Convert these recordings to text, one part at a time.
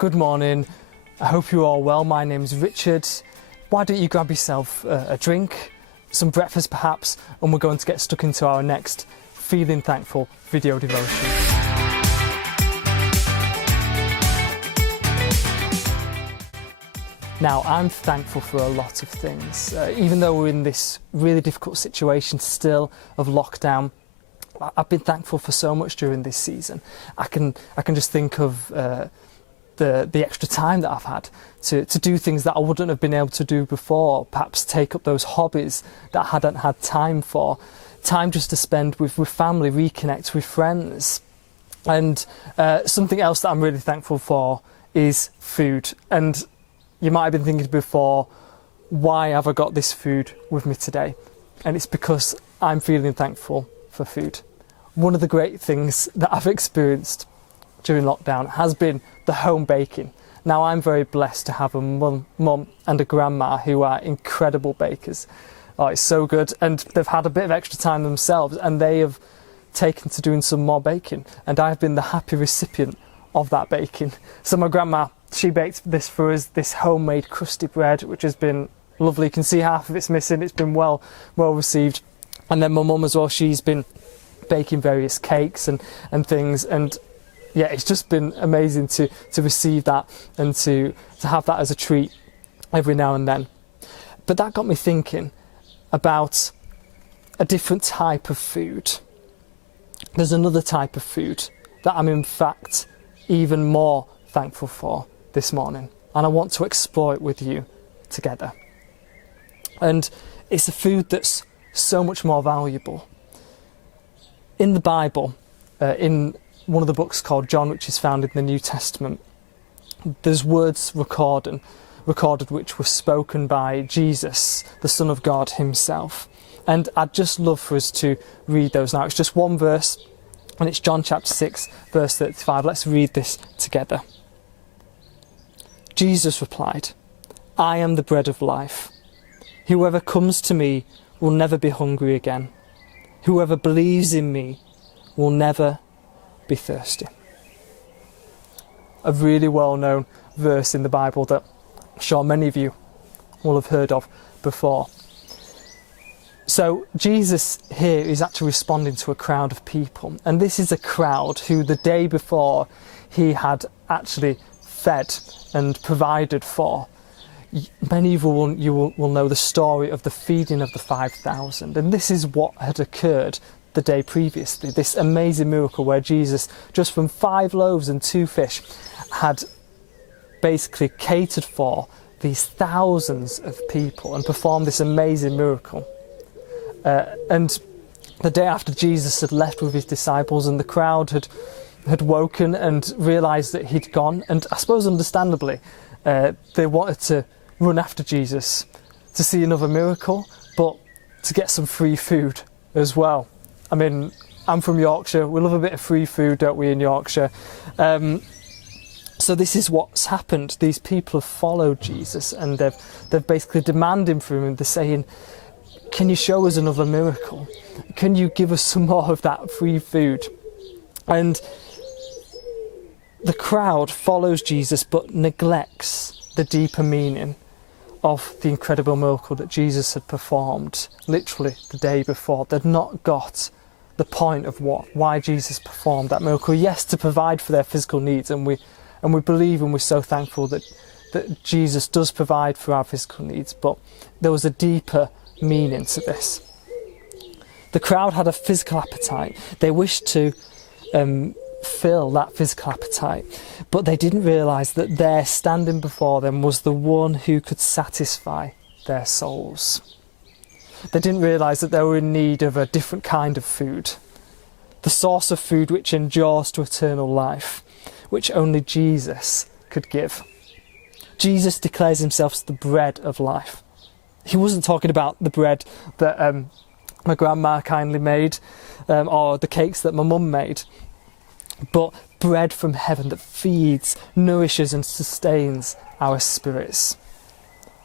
Good morning. I hope you're all well. My name's Richard. Why don't you grab yourself a drink, some breakfast perhaps, and we're going to get stuck into our next Feeling Thankful video devotion. Now, I'm thankful for a lot of things. Even though we're in this really difficult situation still of lockdown, I've been thankful for so much during this season. I can just think of the extra time that I've had to do things that I wouldn't have been able to do before, perhaps take up those hobbies that I hadn't had time for, time just to spend with family, reconnect with friends. And something else that I'm really thankful for is food. And you might have been thinking before, why have I got this food with me today? And it's because I'm feeling thankful for food. One of the great things that I've experienced during lockdown has been the home baking. Now, I'm very blessed to have a mum and a grandma who are incredible bakers. Oh, it's so good. And they've had a bit of extra time themselves and they have taken to doing some more baking. And I've been the happy recipient of that baking. So my grandma, she baked this for us, this homemade crusty bread, which has been lovely. You can see half of it's missing. It's been well received. And then my mum as well, she's been baking various cakes and things. And yeah, it's just been amazing to receive that and to have that as a treat every now and then. But that got me thinking about a different type of food. There's another type of food that I'm in fact even more thankful for this morning, and I want to explore it with you together. And it's a food that's so much more valuable. In the Bible, in one of the books called John, which is found in the New Testament, there's words recorded which were spoken by Jesus, the Son of God himself. And I'd just love for us to read those now. It's just one verse, and it's John chapter 6, verse 35. Let's read this together. Jesus replied, "I am the bread of life. Whoever comes to me will never be hungry again. Whoever believes in me will never be thirsty." A really well-known verse in the Bible that I'm sure many of you will have heard of before. So Jesus here is actually responding to a crowd of people, and this is a crowd who the day before he had actually fed and provided for. Many of you will know the story of the feeding of the 5,000, and this is what had occurred the day previously, this amazing miracle where Jesus, just from 5 loaves and 2 fish, had basically catered for these thousands of people and performed this amazing miracle. And the day after Jesus had left with his disciples and the crowd had woken and realised that he'd gone, and I suppose understandably they wanted to run after Jesus to see another miracle, but to get some free food as well. I mean, I'm from Yorkshire. We love a bit of free food, don't we, in Yorkshire? So this is what's happened. These people have followed Jesus and they've basically demanded from him. They're saying, "Can you show us another miracle? Can you give us some more of that free food?" And the crowd follows Jesus but neglects the deeper meaning of the incredible miracle that Jesus had performed literally the day before. They'd not got the point of why Jesus performed that miracle. Yes, to provide for their physical needs, and we believe and we're so thankful that Jesus does provide for our physical needs, but there was a deeper meaning to this. The crowd had a physical appetite. They wished to fill that physical appetite, but they didn't realise that there standing before them was the one who could satisfy their souls. They didn't realise that they were in need of a different kind of food, the source of food which endures to eternal life, which only Jesus could give. Jesus declares himself as the bread of life. He wasn't talking about the bread that my grandma kindly made or the cakes that my mum made, but bread from heaven that feeds, nourishes and sustains our spirits.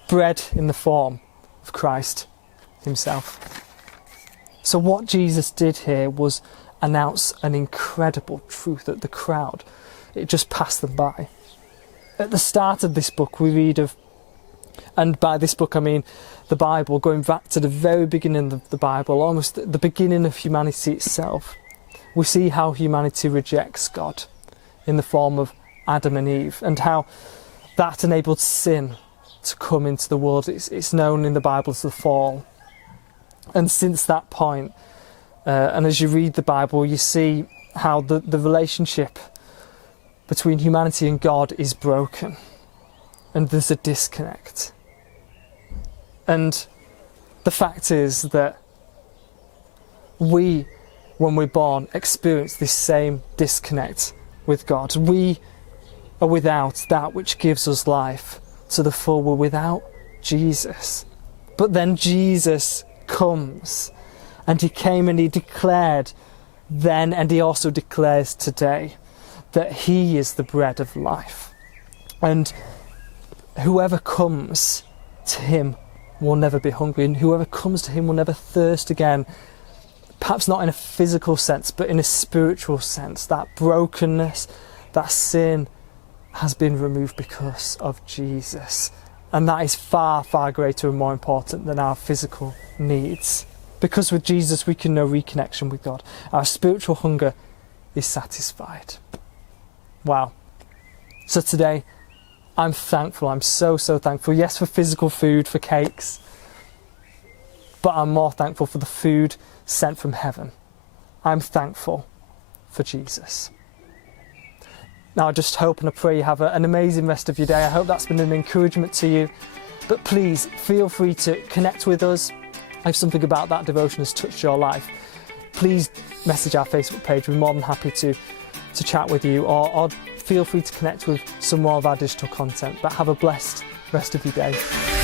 Bread in the form of Christ himself. So what Jesus did here was announce an incredible truth that the crowd, it just passed them by. At the start of this book we read of, and by this book I mean the Bible, going back to the very beginning of the Bible, almost the beginning of humanity itself, we see how humanity rejects God in the form of Adam and Eve, and how that enabled sin to come into the world. It's known in the Bible as the fall. And since that point, and as you read the Bible, you see how the relationship between humanity and God is broken, and there's a disconnect. And the fact is that we, when we're born, experience this same disconnect with God. We are without that which gives us life to the full. We're without Jesus. But then Jesus comes, and he came and he declared then, and he also declares today, that he is the bread of life. And whoever comes to him will never be hungry, and whoever comes to him will never thirst again. Perhaps not in a physical sense, but in a spiritual sense. That brokenness, that sin has been removed because of Jesus. And that is far, far greater and more important than our physical needs. Because with Jesus we can know reconnection with God. Our spiritual hunger is satisfied. Wow. So today, I'm thankful. I'm so thankful. Yes, for physical food, for cakes. But I'm more thankful for the food sent from heaven. I'm thankful for Jesus. Now I just hope and I pray you have an amazing rest of your day. I hope that's been an encouragement to you. But please feel free to connect with us. If something about that devotion has touched your life, please message our Facebook page. We're more than happy to chat with you, or feel free to connect with some more of our digital content. But have a blessed rest of your day.